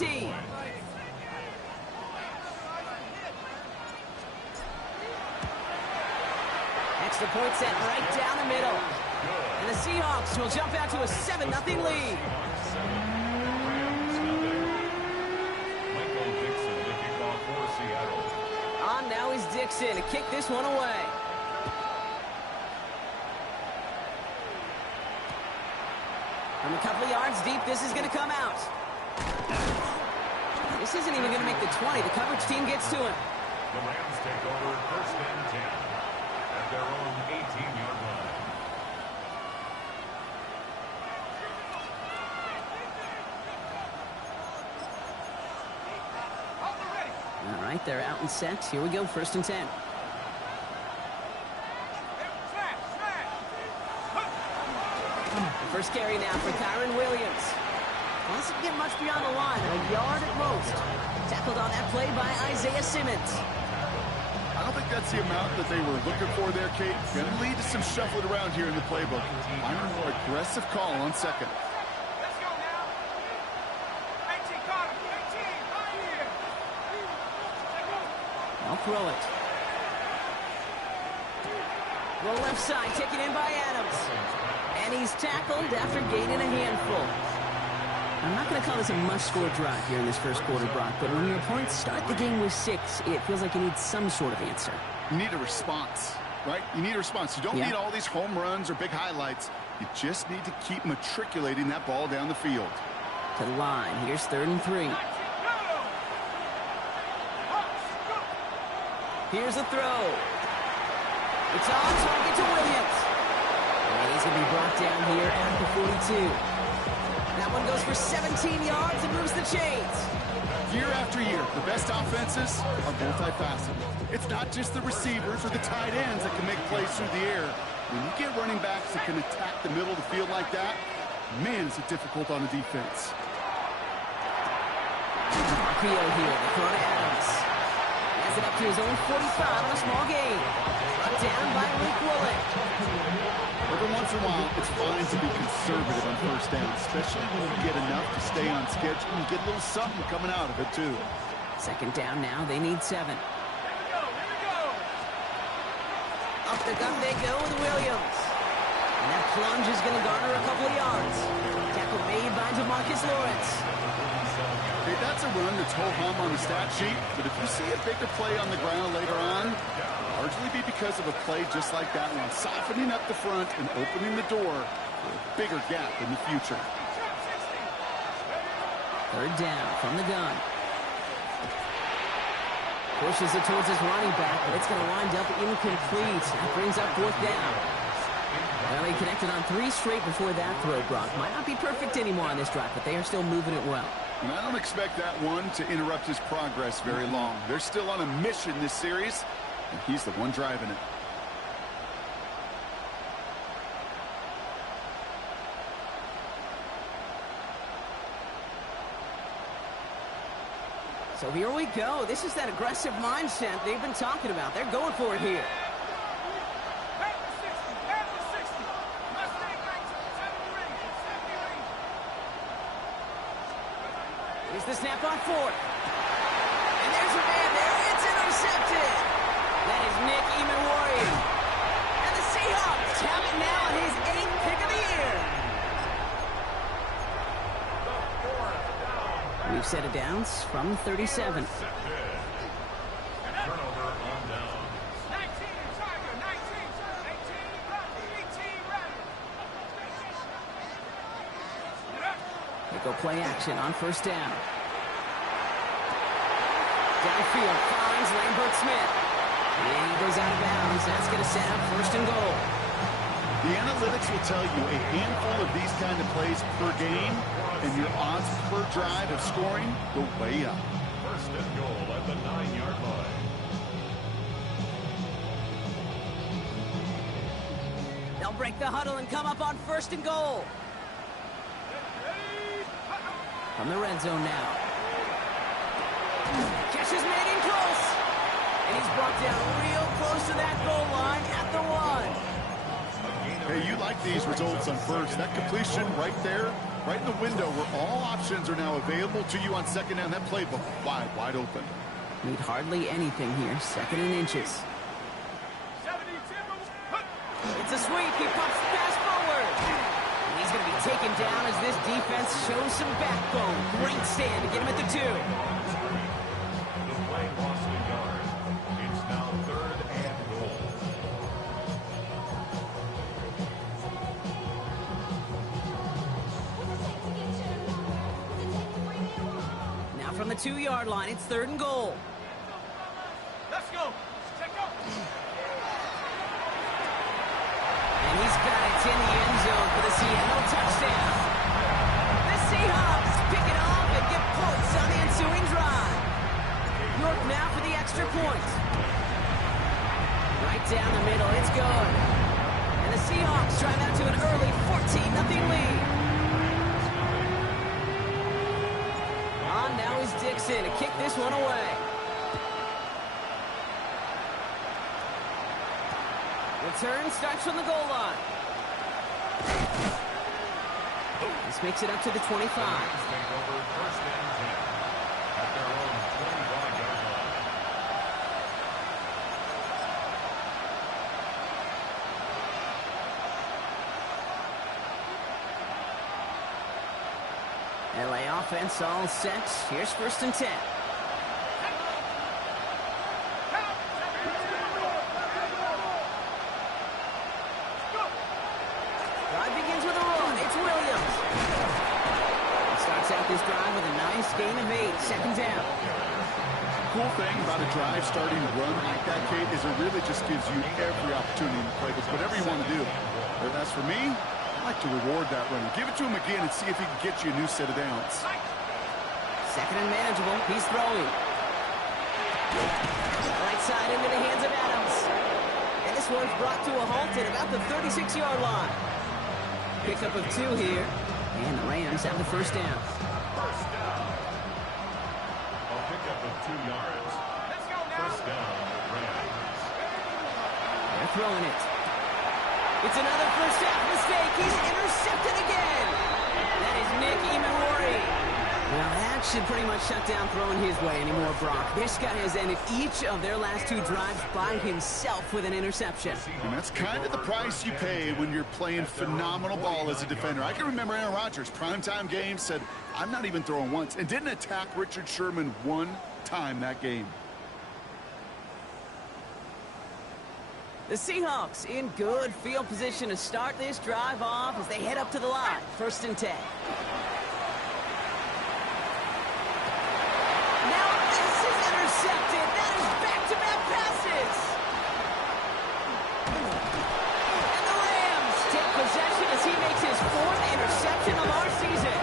team. Extra point set right down the middle. And the Seahawks will jump out to a 7-0 lead. On now is Dixon to kick this one away. From a couple of yards deep, this is going to come out. This isn't even going to make the 20. The coverage team gets to him. The Rams take over 1st and 10 at their own 18-yard line. All right, they're out and set. Here we go, 1st and 10. First carry now for Kyron Williams. Doesn't get much beyond the line, a yard at most. Tackled on that play by Isaiah Simmons. I don't think that's the amount that they were looking for there, Kate. Going to lead to some shuffling around here in the playbook. I'm a more aggressive call on 2nd. Let's go now. 18, Carter. 18, right here. I'll throw it. Roll left side, taken in by Adams. And he's tackled after gaining a handful. I'm not going to call this a must-score drive here in this first quarter, Brock, but when your opponents start the game with 6, it feels like you need some sort of answer. You need a response, right? You need a response. You don't need all these home runs or big highlights. You just need to keep matriculating that ball down the field. To the line. Here's 3rd and 3. Here's a throw. It's on target to Williams. And he's going to be brought down here at the 42. That one goes for 17 yards and moves the chains. Year after year, the best offenses are multifaceted. It's not just the receivers or the tight ends that can make plays through the air. When you get running backs that can attack the middle of the field like that, man, is it difficult on the defense. RPO here, the throw to Adams. Has it up to his own 45 on a small gain. Brought down by Luke Woolen. Every once in a while, it's fine to be conservative on 1st down, especially when you get enough to stay on schedule and get a little something coming out of it, too. 2nd down now. They need 7. Up the gut they go with Williams. And that plunge is going to garner a couple of yards. Tackle made by DeMarcus Lawrence. Hey, that's a run that's ho-hum on the stat sheet, but if you see a bigger play on the ground later on, largely be because of a play just like that one, softening up the front and opening the door for a bigger gap in the future. 3rd down from the gun. Pushes it towards his running back, but it's going to wind up incomplete. That brings up 4th down. Well, he connected on 3 straight before that throw, Brock. Might not be perfect anymore on this drive, but they are still moving it well. And I don't expect that one to interrupt his progress very long. They're still on a mission this series, and he's the one driving it. So here we go. This is that aggressive mindset they've been talking about. They're going for it here. Here's the snap on 4th. And there's a man there. It's intercepted. That is Nick Emanwari. And the Seahawks have it now on his 8th pick of the year. We've set it downs from 37. Turnover on down. 19, Tiger, 19, 18, They go play action on 1st down. Downfield finds Lambert Smith. And he goes out of bounds. That's going to set up 1st and goal. The analytics will tell you a handful of these kind of plays per game, and your odds per drive of scoring go way up. 1st and goal at the 9-yard line. They'll break the huddle and come up on 1st and goal. From the red zone now. Catch is made in close. And he's brought down real close to that goal line at the 1. Hey, you like these results on 1st. That completion right there Right in the window where all options are now available to you on second down. That playbook wide open. Need hardly anything here. Second and inches. 70, It's a sweep. He pops the pass forward. And he's going to be taken down as this defense shows some backbone. Great stand to get him at the 2. The play lost a yard. It's now 3rd and goal. Now from the 2-yard line, it's 3rd and goal. let's go. Check go. And he's got it in the end zone for the Seattle touchdown. The Seahawks pick it off and get points on the ensuing drive. York now for the extra point. Right down the middle, it's good. And the Seahawks drive out to an early 14-0 lead. On now is Dixon to kick this one away. Return starts from the goal line. This makes it up to the 25. Take over 1st and 10 at their own 25-yard line. LA offense all set. Here's 1st and 10. Drive begins with a run. It's Williams. He starts out this drive with a nice gain of 8. Second down. Cool thing about a drive starting to run like that, Kate, is it really just gives you every opportunity to play with whatever you want to do. But as for me, I like to reward that runner. Give it to him again and see if he can get you a new set of downs. Second and manageable. He's throwing. Right side into the hands of Adams. And this one's brought to a halt at about the 36-yard line. Pickup of 2 here. And the Rams have the 1st down. 1st down. A pickup of 2 yards. Let's go now. 1st down, Rams. They're throwing it. It's another first half mistake. He's intercepted again. That is Nick Imamori. Well, that should pretty much shut down throwing his way anymore, Brock. This guy has ended each of their last 2 drives by himself with an interception. And that's kind of the price you pay when you're playing phenomenal ball as a defender. I can remember Aaron Rodgers, primetime game, said, I'm not even throwing once, and didn't attack Richard Sherman one time that game. The Seahawks in good field position to start this drive off as they head up to the line. 1st and 10. Now this is intercepted. That is back-to-back passes. And the Rams take possession as he makes his 4th interception of our season.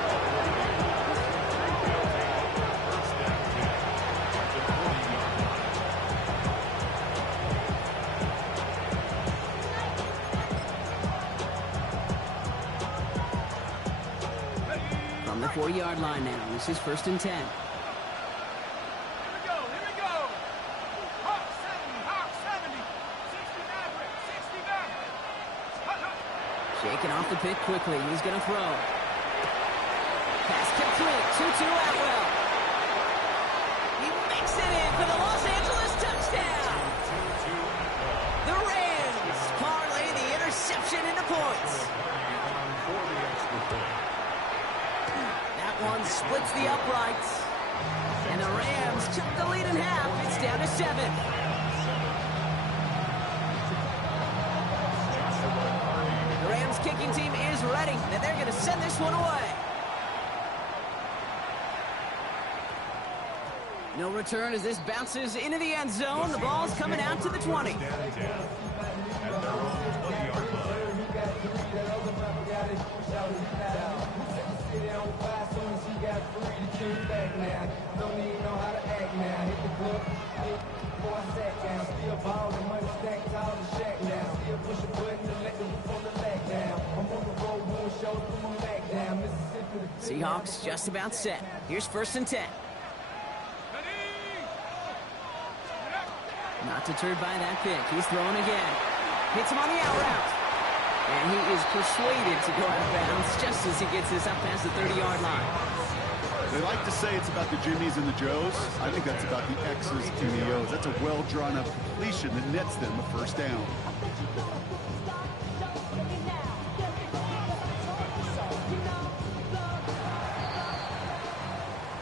From the 4-yard line now, this is 1st and 10. Here we go. Hawk 70, 60 Maverick, 60 Maverick. Shaking off the pick quickly. He's going to throw. Pass complete. 2-2 Atwell. He makes it in for the Los Angeles touchdown. The Rams parlay the interception into points. For the extra point. That one splits the uprights. And the Rams took the lead in half. It's down to 7. The Rams kicking team is ready, and they're going to send this one away. No return as this bounces into the end zone. The ball's coming out to the 20. At their own 20-yard line. Seahawks just about set. Here's 1st and 10. Not deterred by that pick. He's throwing again. Hits him on the out route. And he is persuaded to go out of bounds just as he gets this up past the 30-yard line. They like to say it's about the Jimmies and the Joes. I think that's about the X's and the O's. That's a well-drawn-up completion that nets them a first down.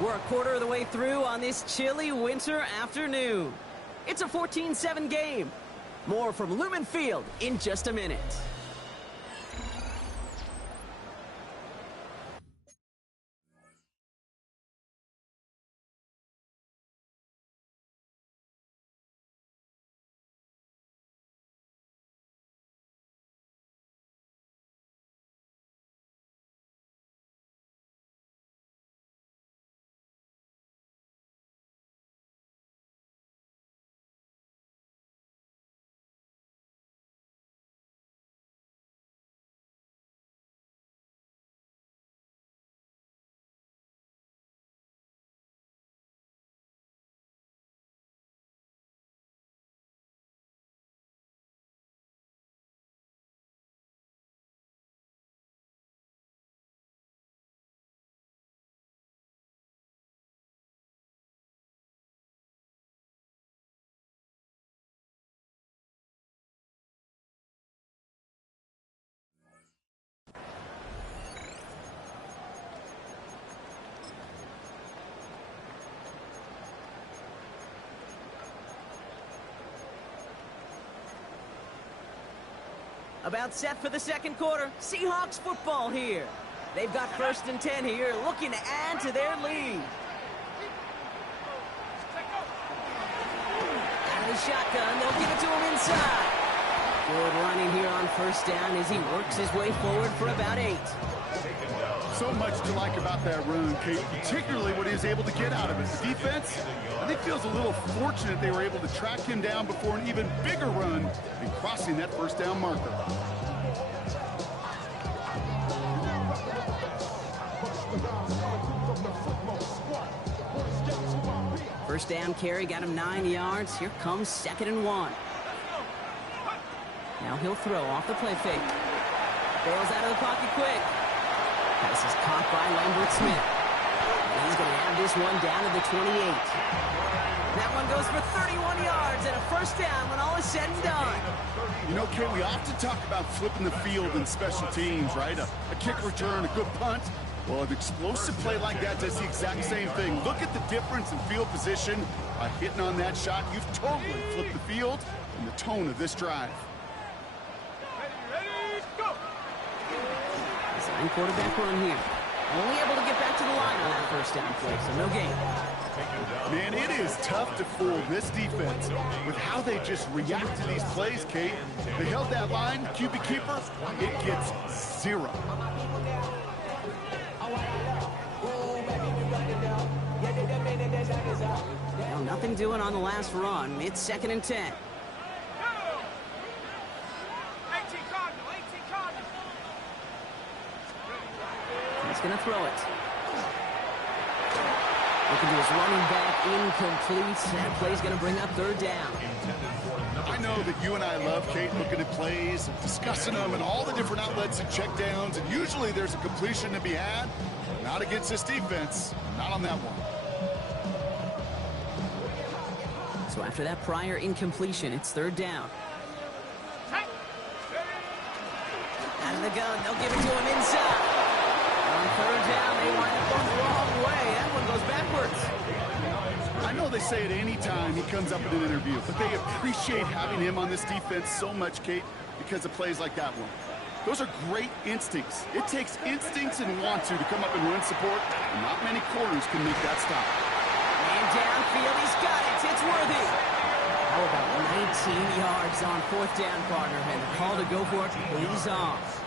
We're a quarter of the way through on this chilly winter afternoon. It's a 14-7 game. More from Lumen Field in just a minute. About set for the second quarter. Seahawks football here. They've got 1st and 10 here, looking to add to their lead. Out of the shotgun, they'll give it to him inside. Good running here on 1st down as he works his way forward for about 8. So much to like about that run, Kate, particularly what he was able to get out of it. The defense, I think, feels a little fortunate they were able to track him down before an even bigger run and crossing that 1st down marker. First down carry got him 9 yards. Here comes 2nd and 1. Now he'll throw off the play fake. Bails out of the pocket quick. Pass is caught by Lambert Smith. And he's going to have this one down to the 28. That one goes for 31 yards and a 1st down when all is said and done. You know, Kate, we often talk about flipping the field in special teams, right? A kick return, a good punt. Well, an explosive play like that does the exact same thing. Look at the difference in field position. By hitting on that shot, you've totally flipped the field and the tone of this drive. Design quarterback run here. Only able to get back to the line on that 1st down play, so no gain. Man, it is tough to fool this defense with how they just react to these plays, Kate. They held that line, QB keeper, it gets 0. Well, nothing doing on the last run. It's 2nd and 10. He's going to throw it. Looking to his running back, incomplete. That play's going to bring up 3rd down. I know that you and I love, Kate, looking at plays, and discussing them, and all the different outlets and checkdowns, and usually there's a completion to be had. Not against this defense. Not on that one. So after that prior incompletion, it's 3rd down. Out of the gun, they'll give it to him inside. On 3rd down, they wind up going the wrong way. That one goes backwards. I know they say it any time he comes up in an interview, but they appreciate having him on this defense so much, Kate, because of plays like that one. Those are great instincts. It takes instincts and want to come up and run support, and not many corners can make that stop. And downfield, he's got it. It's worthy. How about 19 yards on 4th down, partner? And the call to go for it is off.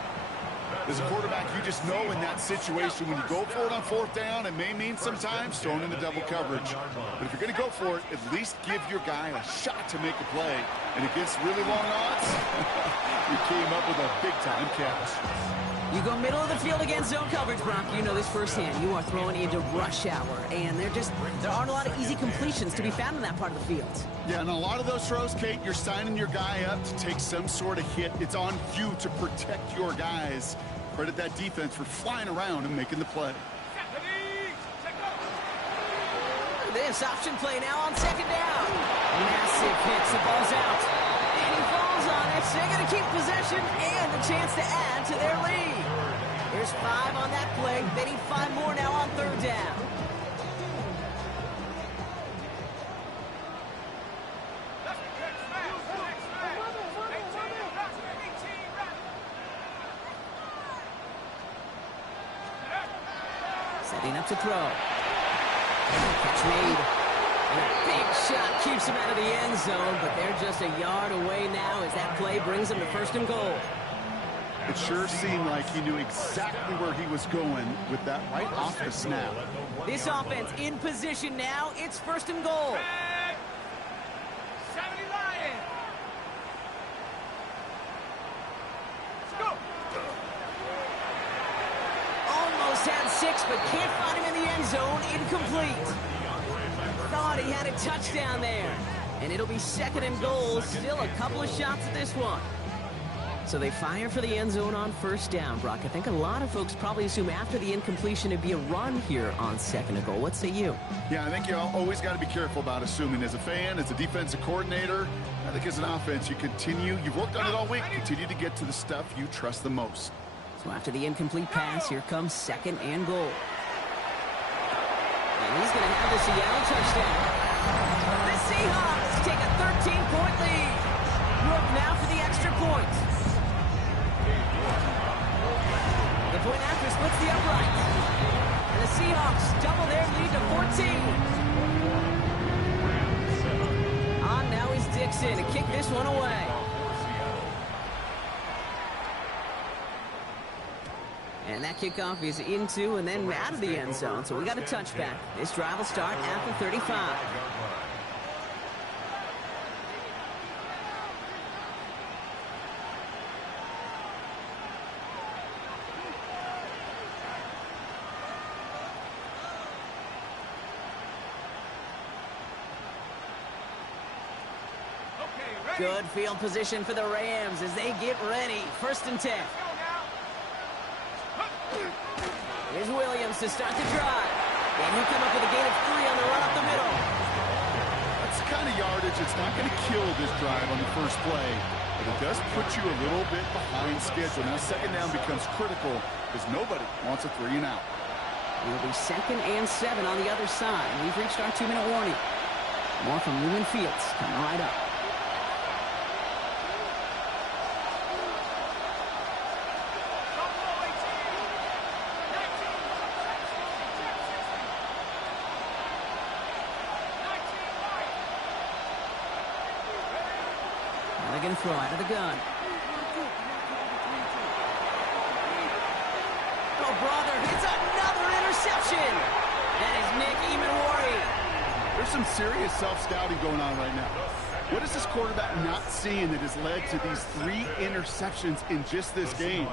As a quarterback, you just know in that situation when you go for it on 4th down, it may mean sometimes throwing in the double coverage. But if you're going to go for it, at least give your guy a shot to make a play. And against really long odds, he came up with a big-time catch. You go middle of the field against zone coverage, Brock. You know this firsthand. You are throwing into rush hour, and there aren't a lot of easy completions to be found in that part of the field. Yeah, and a lot of those throws, Kate, you're signing your guy up to take some sort of hit. It's on you to protect your guys. Credit that defense for flying around and making the play. This option play now on second down. Massive hits, the ball's out. And he falls on it, so they're going to keep possession and a chance to add to their lead. There's 5 on that play. They need 5 more now on third down. Setting up to throw. Catch made. And a big shot keeps him out of the end zone, but they're just a yard away now as that play brings them to first and goal. It sure seemed like he knew exactly where he was going with that right off the snap. This offense in position now. It's first and goal. 70 Lions. Let's go. Almost had 6, but can't find him in the end zone. Incomplete. Thought he had a touchdown there. And it'll be second and goal. Still a couple of shots at this one. So they fire for the end zone on first down, Brock. I think a lot of folks probably assume after the incompletion it'd be a run here on second and goal. What say you? Yeah, I think you always got to be careful about assuming. As a fan, as a defensive coordinator, I think as an offense, you've worked on it all week, continue to get to the stuff you trust the most. So after the incomplete pass, here comes second and goal. And he's going to have the Seattle touchdown. The Seahawks take a 13-point lead. Look now for the extra point. The point after splits the upright. And the Seahawks double their lead to 14. On now is Dixon to kick this one away. And that kickoff is into and then out of the end zone. So we got a touchback. This drive will start at the 35. Good field position for the Rams as they get ready. First and 10. Here's Williams to start the drive. And he'll come up with a gain of 3 on the run up the middle. That's the kind of yardage that's not going to kill this drive on the first play, but it does put you a little bit behind schedule. Now second down becomes critical because nobody wants a 3 and out. It'll be second and 7 on the other side. We've reached our 2-minute warning. More from Lumen Fields coming right up. Going to throw out of the gun. Oh, brother, it's another interception. That is Nick Emanwari. There's some serious self-scouting going on right now. What is this quarterback not seeing that has led to these 3 interceptions in just this game?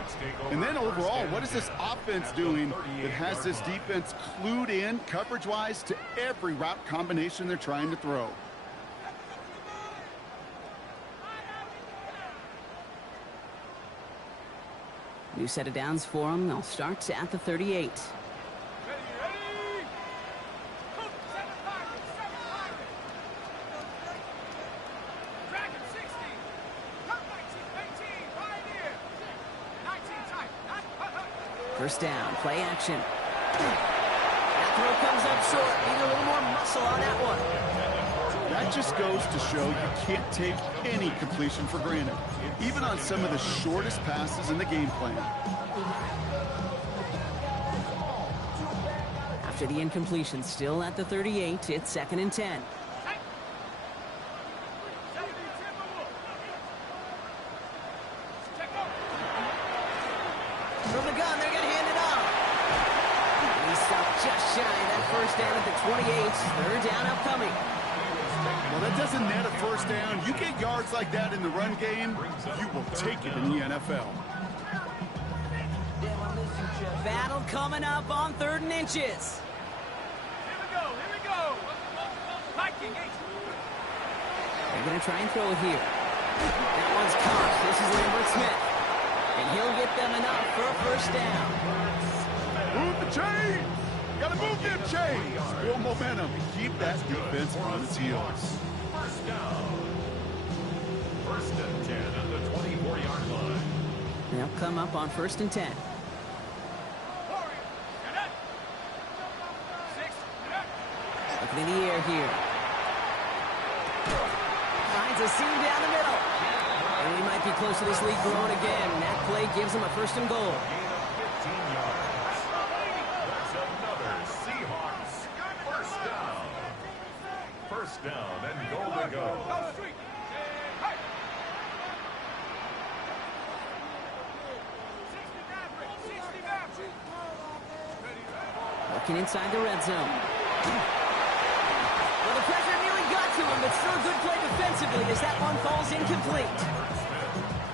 And then overall, what is this offense doing that has this defense clued in coverage-wise to every route combination they're trying to throw? New set of downs for them. They'll start at the 38. First down, play action. That throw comes up short. Need a little more muscle on that one. That just goes to show you can't take any completion for granted, even on some of the shortest passes in the game plan. After the incompletion, still at the 38, it's second and 10. From the gun, they're going to hand it off. He stopped just shy of that first down at the 28. Third down upcoming. Well, that doesn't net a first down. You get yards like that in the run game, you will take it in the NFL. battle coming up on 3rd and inches. Here we go, here we go. Viking, They're going to try and throw it here. That one's caught. This is Lambert Smith. And he'll get them enough for a first down. Move the chains! Gotta move them chains! Build momentum and keep that defense on its heels. First down. 1st and 10 on the 24-yard line. They'll come up on 1st and 10. Looking in the air here. Finds a seam down the middle. And he might be close to this lead growing again. That play gives him a 1st and goal. Gain of 15 yards. That's another Seahawks first down. 1st down and goal to go. Looking inside the red zone. Well, the pressure nearly got to him, but still a good play defensively as that one falls incomplete.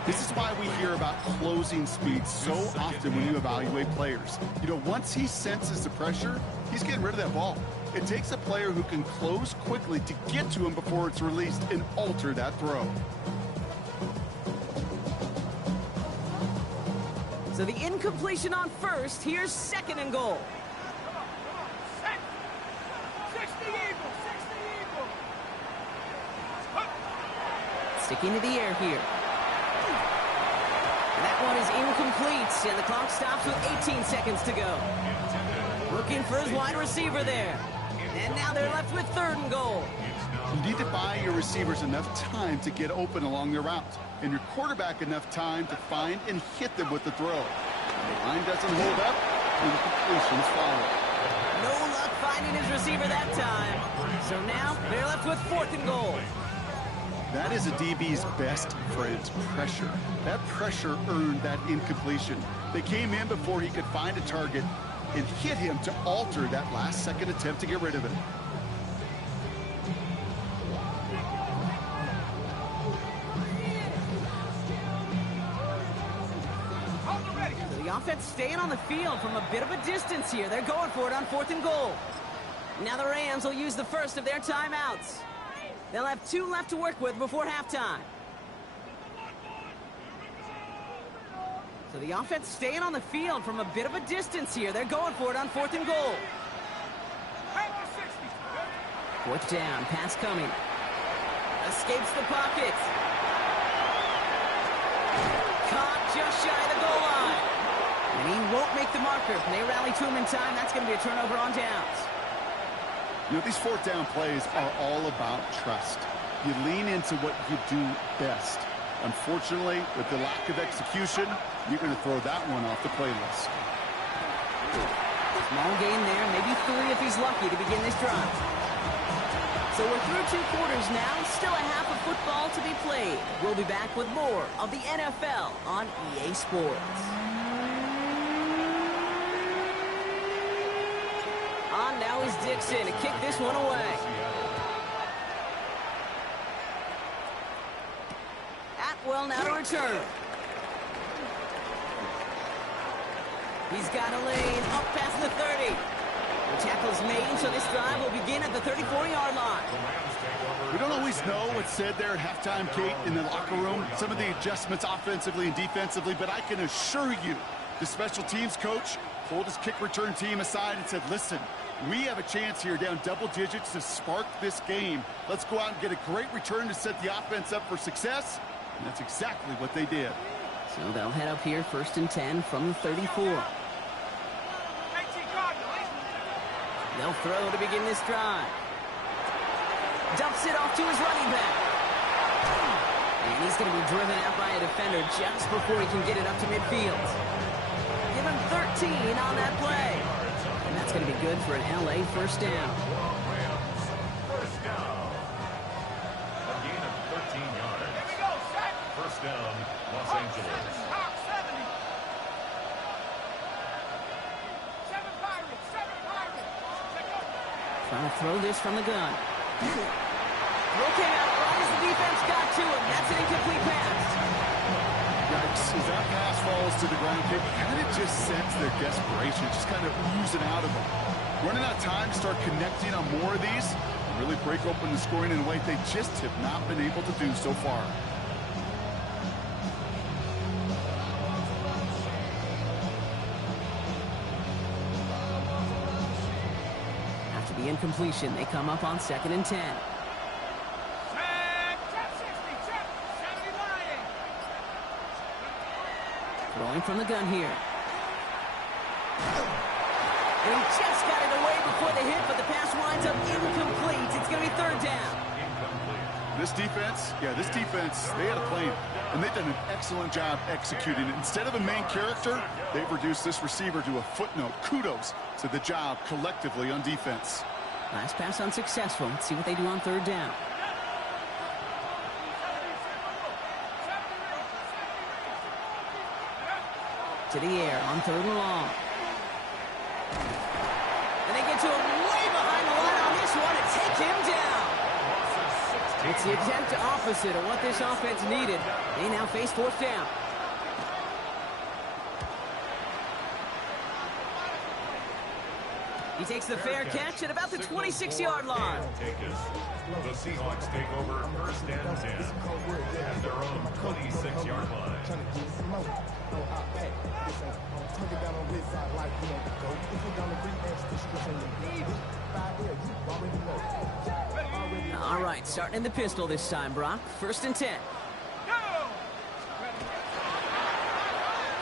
This is why we hear about closing speed so often when you evaluate players. You know, once he senses the pressure, he's getting rid of that ball. It takes a player who can close quickly to get to him before it's released and alter that throw. So the incompletion on 1st. Here's 2nd and goal. 60 Eagles, 60 Eagles. Sticking to the air here. And that one is incomplete, and the clock stops with 18 seconds to go. Looking for his wide receiver there. And now they're left with 3rd and goal. You need to buy your receivers enough time to get open along their route, and your quarterback enough time to find and hit them with the throw. When the line doesn't hold up, incompletions follow. No luck finding his receiver that time. So now they're left with 4th and goal. That is a DB's best friend, pressure. That pressure earned that incompletion. They came in before he could find a target and hit him to alter that last-second attempt to get rid of it. So the offense staying on the field from a bit of a distance here. They're going for it on 4th and goal. Now the Rams will use the first of their timeouts. They'll have 2 left to work with before halftime. So the offense staying on the field from a bit of a distance here. They're going for it on 4th and goal. 4th down, pass coming. Escapes the pocket. Caught just shy of the goal line. And he won't make the marker. They rally to him in time. That's going to be a turnover on downs. You know, these 4th down plays are all about trust. You lean into what you do best. Unfortunately, with the lack of execution, you're going to throw that one off the playlist. Small gain there, maybe 3 if he's lucky to begin this drive. So we're through 2 quarters now, still a half of football to be played. We'll be back with more of the NFL on EA Sports. On now is Dixon to kick this one away. Atwell now to return. He's got a lane up past the 30. The tackle's made, so this drive will begin at the 34-yard line. We don't always know what's said there at halftime, Kate, in the locker room. Some of the adjustments offensively and defensively, but I can assure you the special teams coach pulled his kick return team aside and said, listen, we have a chance here down double digits to spark this game. Let's go out and get a great return to set the offense up for success. And that's exactly what they did. So they'll head up here 1st and 10 from the 34. They'll throw to begin this drive. Dumps it off to his running back. And he's going to be driven out by a defender just before he can get it up to midfield. Give him 13 on that play. And that's going to be good for an LA first down. First down. A gain of 13 yards. First down, Los Angeles. Trying to throw this from the gun. Throw came out right as the defense got to him. That's an incomplete pass. Yeah, I works is that pass falls to the ground. You kind of just sense their desperation, just kind of oozing out of them. Running out of time to start connecting on more of these and really break open the scoring in a way they just have not been able to do so far. After the incompletion, they come up on 2nd and 10. Throwing from the gun here. And he just got it away before the hit, but the pass winds up incomplete. It's going to be 3rd down. This defense, they had a plan, and they've done an excellent job executing it. Instead of a main character, they've reduced this receiver to a footnote. Kudos to the job collectively on defense. Last pass unsuccessful. Let's see what they do on 3rd down. To the air on 3rd and long. And they get to him way behind the line on this one and take him down. It's the exact opposite of what this offense needed. They now face 4th down. He takes the fair catch at about the 26-yard line. The Seahawks take over 1st and 10 at their own 26-yard line. All right, starting in the pistol this time, Brock. 1st and 10.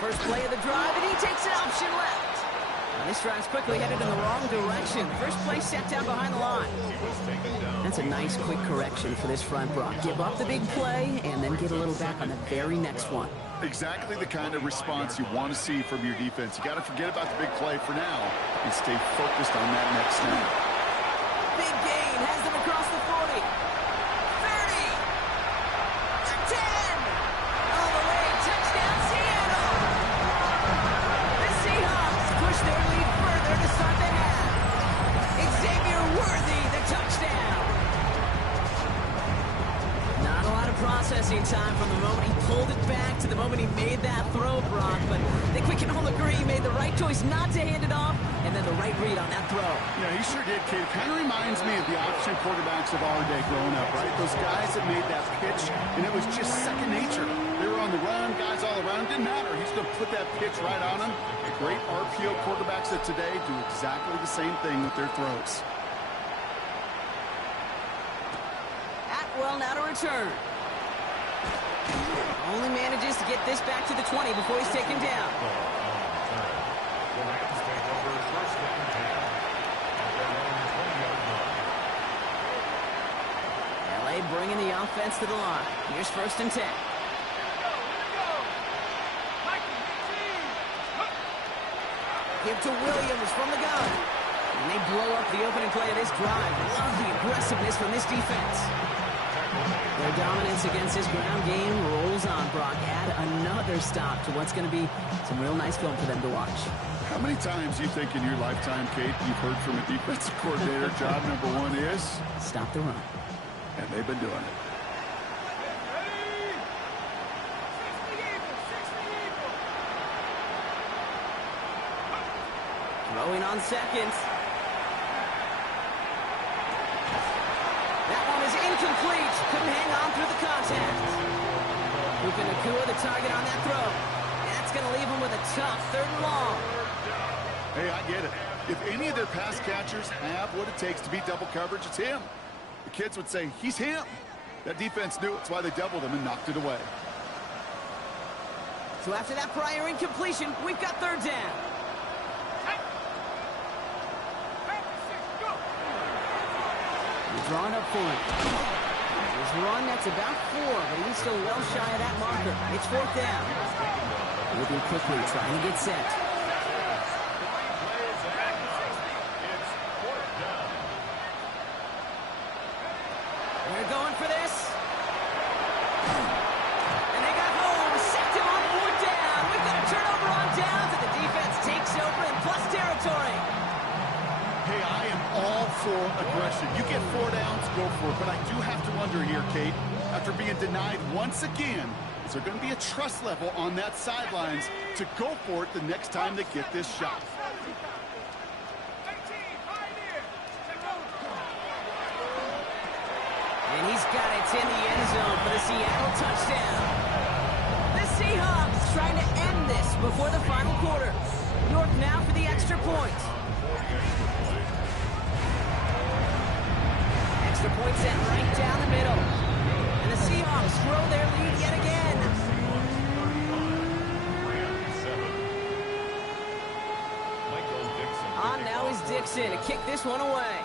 First play of the drive, and he takes an option left. Now this drive's quickly headed in the wrong direction. First play set down behind the line. That's a nice quick correction for this front, Brock. Give up the big play and then get a little back on the very next one. Exactly the kind of response you want to see from your defense. You got to forget about the big play for now and stay focused on that next snap. Big gain has them across the 40. 30. 10. All the way. Touchdown, Seattle. The Seahawks push their lead further to start the half. Xavier Worthy, the touchdown. Not a lot of processing time from the moment he pulled it back to the moment he made that throw, Brock. But I think we can all agree he made the right choice not to hand it off, and then the right read on that throw. Yeah, he sure did, kid. Kind of reminds me of the option quarterbacks of our day growing up, right? Those guys that made that pitch, and it was just second nature. They were on the run, guys all around. Didn't matter. He's going to put that pitch right on them. The great RPO quarterbacks of today do exactly the same thing with their throws. Atwell now to return. Only manages to get this back to the 20 before he's taken down. The Rams take over 1st and 10 at their own 20-yard line. LA bringing the offense to the line. Here's 1st and 10. Give to Williams from the gun. And they blow up the opening play of this drive. Love the aggressiveness from this defense. Their dominance against this ground game rolls on, Brock. Add another stop to what's going to be some real nice film for them to watch. How many times do you think in your lifetime, Kate, you've heard from a defensive coordinator, job number 1 is? Stop the run. And they've been doing it. Throwing on 2nd. That one is incomplete. Couldn't hang on through the contact. Puka Nacua, the target on that throw. That's going to leave him with a tough 3rd and long. Hey, I get it. If any of their pass catchers have what it takes to beat double coverage, it's him. The kids would say, he's him. That defense knew it. That's why they doubled him and knocked it away. So after that prior incompletion, we've got 3rd down. Drawn up for it. His run, that's about 4, but he's still well shy of that marker. It's 4th down. Moving quickly, trying to get set. They're going for this. And they got home. Sacked him on 4th down. We've got a turnover on downs, and the defense takes over in plus territory. Hey, I am all for aggression. You get 4 downs, go for it. But I do have to wonder here, Kate, after being denied once again, Is there going to be a trust level on that sidelines to go for it the next time they get this shot? And he's got it in the end zone for the Seattle touchdown. The Seahawks trying to end this before the final quarter. York now for the extra point. Extra point set right down the middle. And the Seahawks grow their lead yet again. On now is Dixon to kick this one away.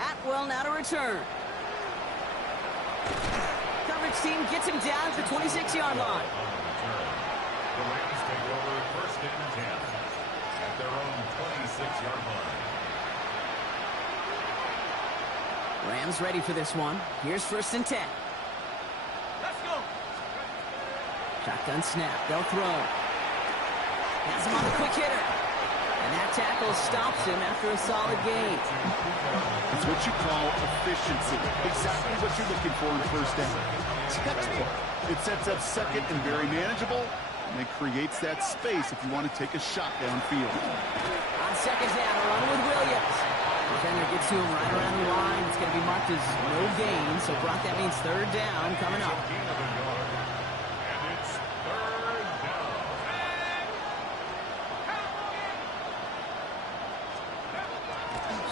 Atwell now to return. Coverage team gets him down at the 26-yard line. The Rams take over first and 10 at their own 26-yard line. Rams ready for this one. Here's first and 10. Let's go. Shotgun snap. They'll throw. Has him on the quick hitter. And that tackle stops him after a solid gain. It's what you call efficiency. Exactly what you're looking for in first down. Textbook. It sets up second and very manageable, and it creates that space if you want to take a shot downfield. On second down, a run with Williams. Defender gets to him right around the line. It's going to be marked as no gain. So, Brock, that means third down coming up. And it's third down.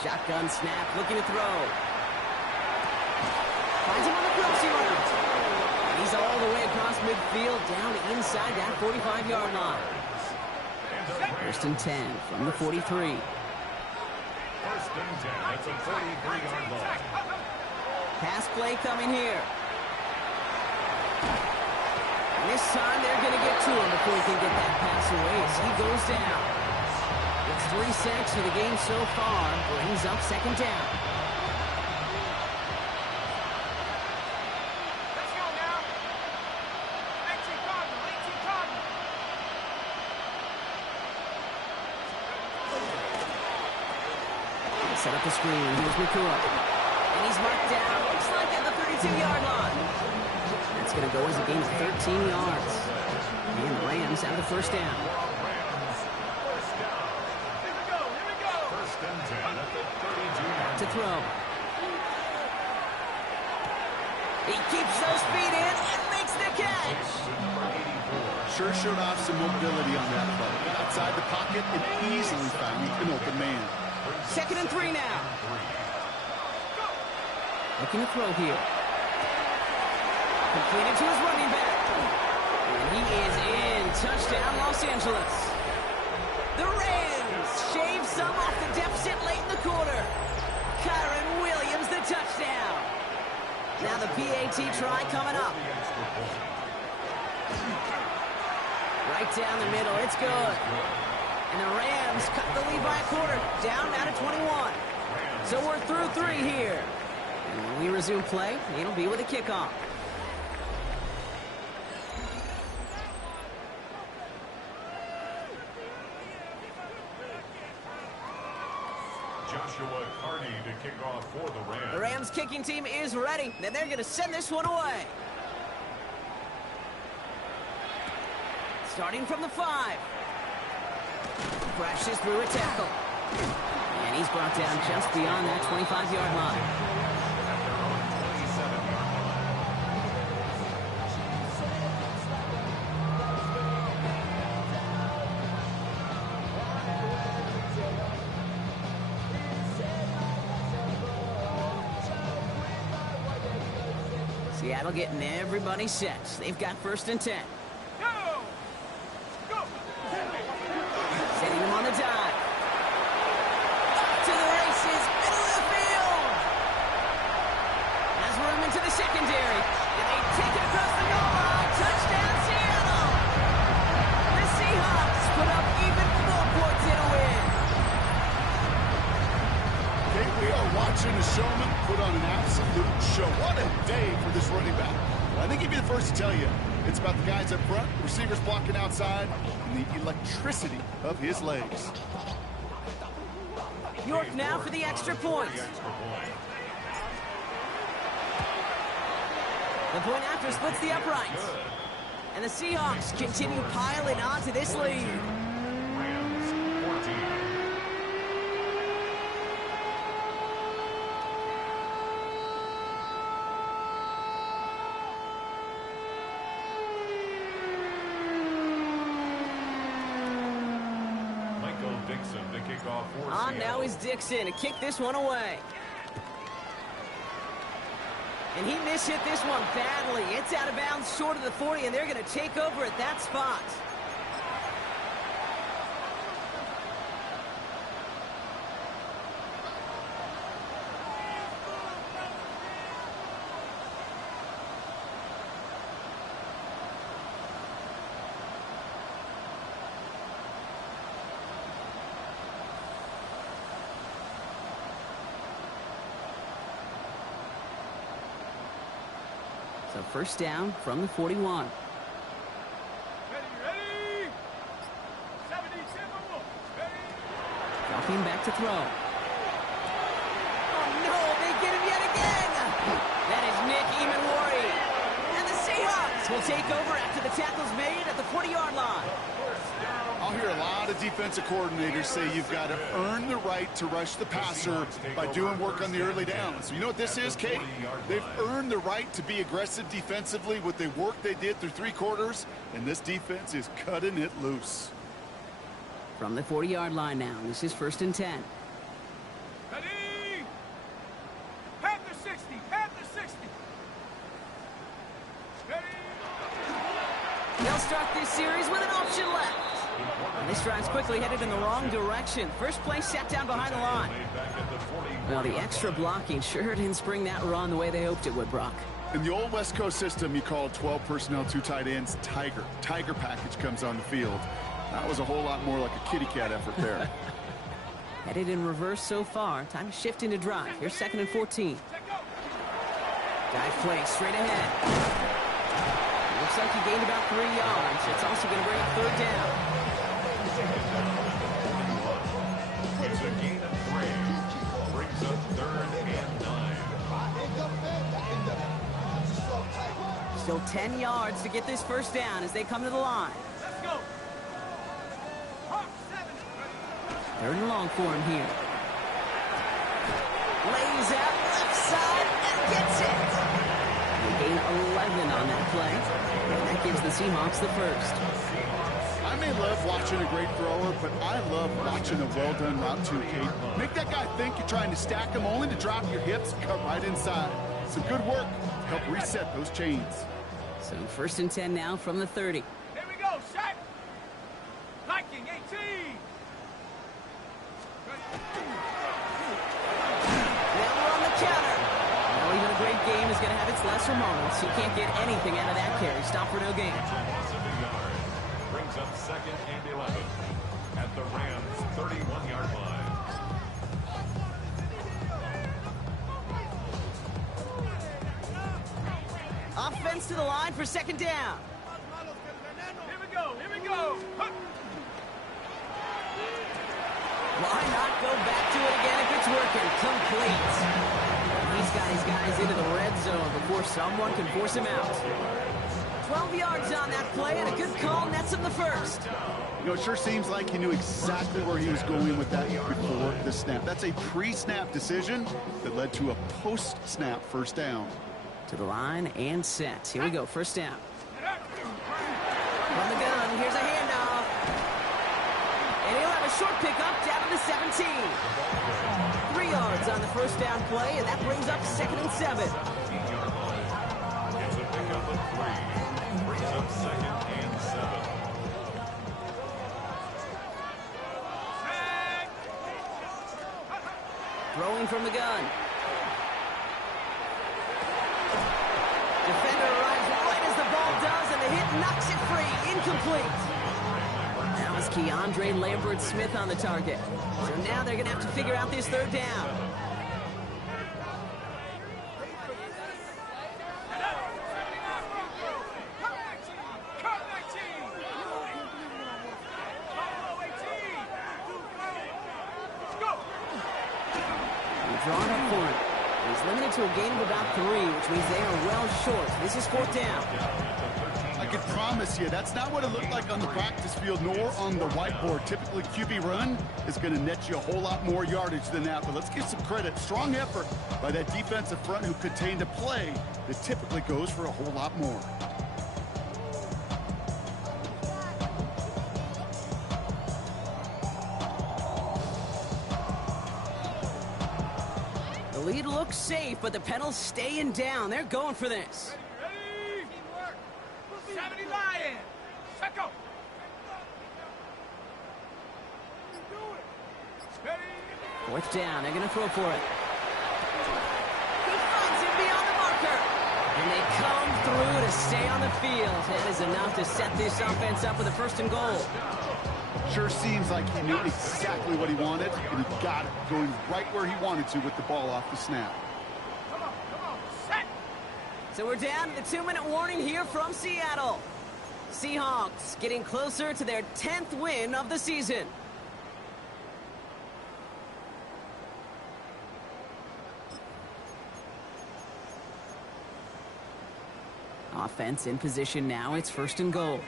Shotgun snap, looking to throw. Finds him on the crossing route. He's all the way across midfield, down inside that 45-yard line. First and 10 from the 43. First and 10 at the 43-yard line. Pass play coming here. And this time they're going to get to him before he can get that pass away as he goes down. It's 3 sacks for the game so far. Brings up second down. Let's go now. 18 Cardinal, 18 Cardinal. Set up the screen. Here's Nakua. And he's marked down. Looks like at the 32-yard line. That's going to go as a gain of 13 yards. And the Rams have the first down. First and 10 at the 32-yard To throw. He keeps those feet in and makes the catch. Sure showed off some mobility on that play. Outside the pocket and easily found an open man. Second and 3 now. Looking to throw here. Completed to his running back. And he is in. Touchdown, Los Angeles. The Rams shave some off the deficit late in the quarter. Kyron Williams, the touchdown. Now the PAT try coming up. Right down the middle. It's good. And the Rams cut the lead by a quarter. Down now to 21. So we're through 3 here. And when we resume play, it'll be with a kickoff. Joshua Carney to kick off for the Rams. The Rams kicking team is ready. And they're going to send this one away. Starting from the 5. Crashes through a tackle. And he's brought down just beyond that 25-yard line. Seattle getting everybody set. They've got first and 10. Setting him on the dive. Off to the races, middle of the field. Has room into the secondary. And they take it across the goal line. Touchdown, Seattle. The Seahawks put up even more points in a win. Okay, we are watching a showman put on an absolute show. What a day for this running back. Well, I think he'd be the first to tell you. It's about the guys up front, receivers blocking outside, and the electricity of his legs. York now for the extra point. The point after splits the uprights. And the Seahawks continue piling onto this lead. Rams 14. Dixon to kick off for On Seattle. now is Dixon to kick this one away. And he mishit this one badly. It's out of bounds short of the 40, and they're going to take over at that spot. So first down from the 41. Ready, ready. 70, ready. Dropping back to throw. Oh no, they get him yet again. That is Nick Emanwari. And the Seahawks will take over after the tackle's made at the 40-yard line. I'll hear a lot of defensive coordinators say you've got to earn the right to rush the passer by doing work on the early downs. You know what this is, Kate? They've earned the right to be aggressive defensively with the work they did through 3 quarters, and this defense is cutting it loose. From the 40-yard line now, this is 1st and 10. Ready. Panther 60, Panther 60. Ready. They'll start this series with an option left. And this drive's quickly headed in the wrong direction. First play set down behind the line. Well, the extra blocking sure didn't spring that run the way they hoped it would, Brock. In the old West Coast system, you called 12 personnel, 2 tight ends, Tiger. Tiger package comes on the field. That was a whole lot more like a kitty cat effort there. Headed in reverse so far. Time to shift into drive. Here's 2nd and 14. Dive play straight ahead. Looks like he gained about 3 yards. It's also going to bring up 3rd down. It's a gain of 3. Brings up 3rd and 9. Still 10 yards to get this first down as they come to the line. Let's go. Hawk 7. 3rd and long for him here. Lays out left side and gets it. They gain 11 on that play. And that gives the Seahawks the first. I may love watching a great thrower, but I love watching a well-done route too, Kate. Make that guy think you're trying to stack him only to drop your hips and cut right inside. Some good work to help reset those chains. So 1st and 10 now from the 30. Here we go, shot. Viking 18. Now we're on the counter. Now even a great game is going to have its lesser moments. You can't get anything out of that carry. Stop for no gain. Loss of a yard. Brings up 2nd and 11 at the Rams' 31-yard line. Offense to the line for 2nd down. Here we go, here we go. Huh. Why not go back to it again if it's working? Complete. He's got his guys into the red zone before someone can force him out. 12 yards on that play, and a good call nets him the first. You know, it sure seems like he knew exactly where he was going with that before the snap. That's a pre-snap decision that led to a post-snap first down. To the line and set. Here we go, first down. From the gun, here's a handoff. And he'll have a short pickup down to the 17. 3 yards on the first down play, and that brings up 2nd and 7. It's a pickup of 3. Brings up 2nd and 7. Throwing from the gun. Defender arrives right as the ball does, and the hit knocks it free. Incomplete. Now is Keandre Lambert-Smith on the target. So now they're going to have to figure out this 3rd down. Drawn up for it. He's limited to a gain of about 3, which means they are well short. This is 4th down. I can promise you, that's not what it looked like on the practice field nor on the whiteboard. Typically, QB run is going to net you a whole lot more yardage than that. But let's give some credit. Strong effort by that defensive front who contained a play that typically goes for a whole lot more. The lead looks safe, but the pedal's staying down. They're going for this. Ready? Teamwork. 70 Lions. Check go. Steady. 4th down. They're going to throw for it. He finds him beyond the marker. And they come through to stay on the field. That is enough to set this offense up with a 1st and goal. Sure seems like he knew exactly what he wanted, and he got it, going right where he wanted to with the ball off the snap. Come on, set. So we're down to the 2-minute warning here from Seattle. Seahawks getting closer to their 10th win of the season. Offense in position now. It's 1st and goal.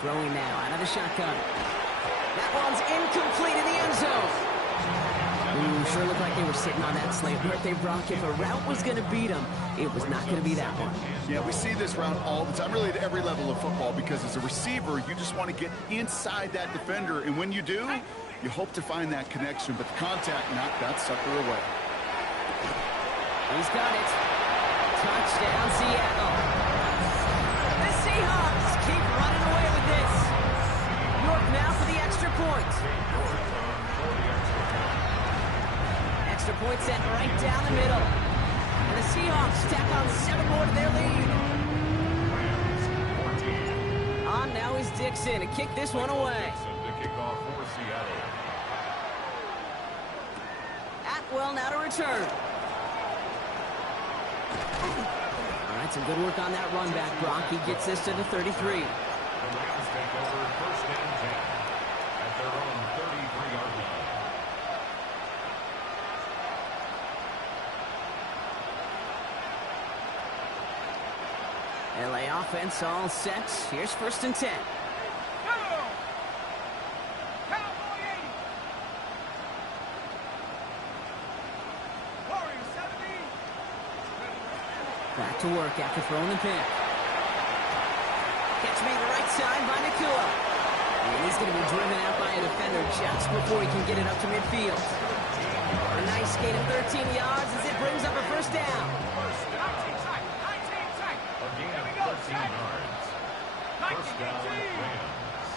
Throwing now out of the shotgun. That one's incomplete in the end zone. Ooh, sure looked like they were sitting on that slate. Birthday Brock, if a route was going to beat them, it was not going to be that one. Yeah, we see this route all the time, really at every level of football, because as a receiver, you just want to get inside that defender, and when you do, you hope to find that connection, but the contact knocked that sucker away. He's got it. Touchdown, Seattle. The Seahawks keep running away with this. York now for the extra point. Extra point set right down the middle. And the Seahawks tack on 7 more to their lead. On now is Dixon to kick this one away. Atwell now to return. All right, some good work on that run back, Brock. He gets this to the 33. The Rams take over 1st and 10 at their own 33-yard line. LA offense all set. Here's 1st and 10. Back to work after throwing the pick. Gets me to the right side by Nakua. And he's going to be driven out by a defender just before he can get it up to midfield. A nice gain of 13 yards as it brings up a 1st down. A gain of 13 yards. 1st down, Rams.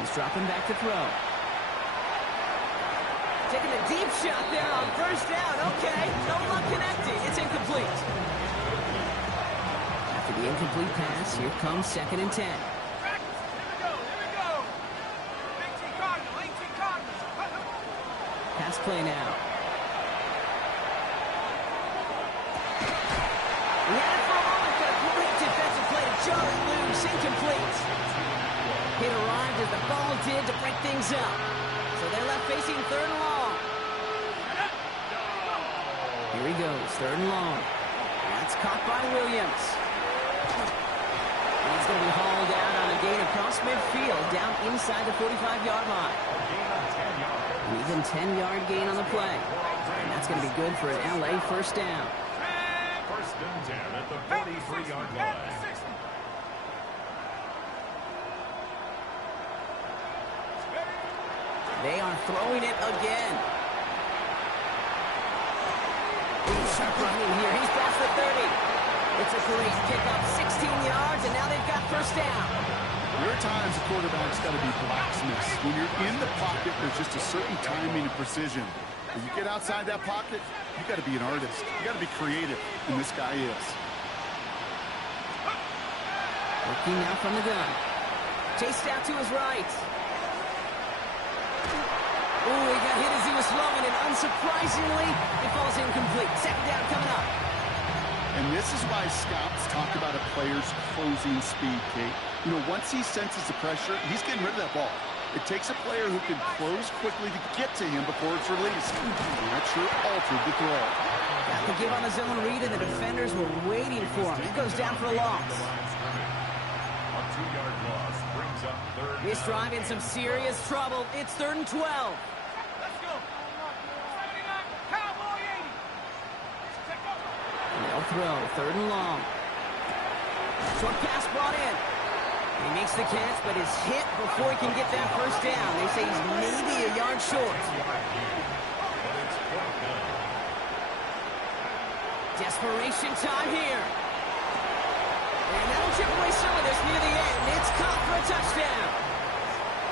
He's dropping back to throw. Taking a deep shot there on 1st down. Okay, no luck connecting. It's incomplete. After the incomplete pass, here comes 2nd and 10. Here we go. 18 Cardinals. Pass play now. We had it for a moment, but a great defensive play to jar it loose. Incomplete. It arrived as the ball did to break things up. So they're left facing 3rd and long. Here he goes, 3rd and long. That's caught by Williams. And he's going to be hauled out on a gain across midfield, down inside the 45-yard line. An even 10-yard gain on the play. And that's going to be good for an LA 1st down. 1st and 10 at the 43-yard line. They are throwing it again. Sharp running here. He's past the 30. It's a great pickup, 16 yards, and now they've got 1st down. There are times a quarterback's got to be blacksmiths. When you're in the pocket, there's just a certain timing and precision. When you get outside that pocket, you got to be an artist. You got to be creative, and this guy is. Working now from the gun. Chased out to his right. Ooh, he got hit as he was throwing, and unsurprisingly, it falls incomplete. 2nd down coming up. And this is why scouts talk about a player's closing speed, Kate. You know, once he senses the pressure, he's getting rid of that ball. It takes a player who can close quickly to get to him before it's released. That sure altered the throw. Got the give on the zone read, and the defenders were waiting for him. He goes down for a loss. A 2-yard loss brings up third This down. drive in some serious trouble. It's 3rd and 12. Let's go. 79, Cowboy 80. Check up. And they'll throw, 3rd and long. Short pass brought in. He makes the catch, but is hit before he can get that first down. They say he's maybe a yard short. But it's fourth down. Desperation time here. And that'll chip away some of this near the end. It's caught for a touchdown.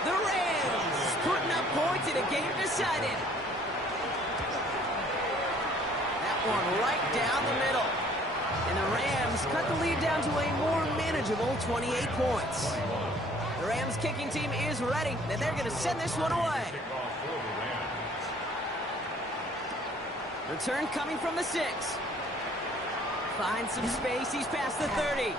The Rams putting up points in a game decided. That one right down the middle. And the Rams cut the lead down to a more manageable 28 points. The Rams kicking team is ready, and they're going to send this one away. Kickoff for the Rams. Return coming from the 6. Finds some space. He's past the 30.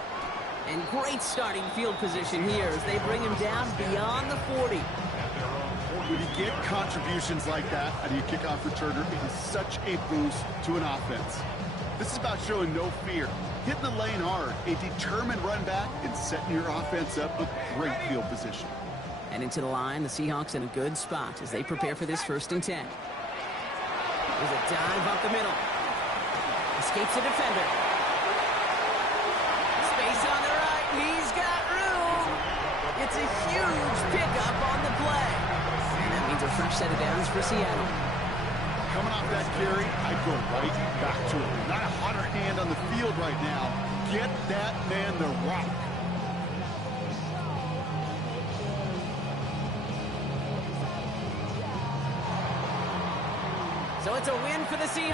And great starting field position here as they bring him down beyond the 40. When you get contributions like that out of your kickoff returner, it is such a boost to an offense. This is about showing no fear, hitting the lane hard, a determined run back, and setting your offense up with great field position. And into the line, the Seahawks in a good spot as they prepare for this 1st and 10. There's a dive up the middle. Escapes the defender. Space on the right. He's got room. It's a huge pickup on the play. And that means a fresh set of downs for Seattle. Coming off that carry, I'd go right back to it. Not a hotter hand on the field right now. Get that man the rock. So it's a win for the Seahawks.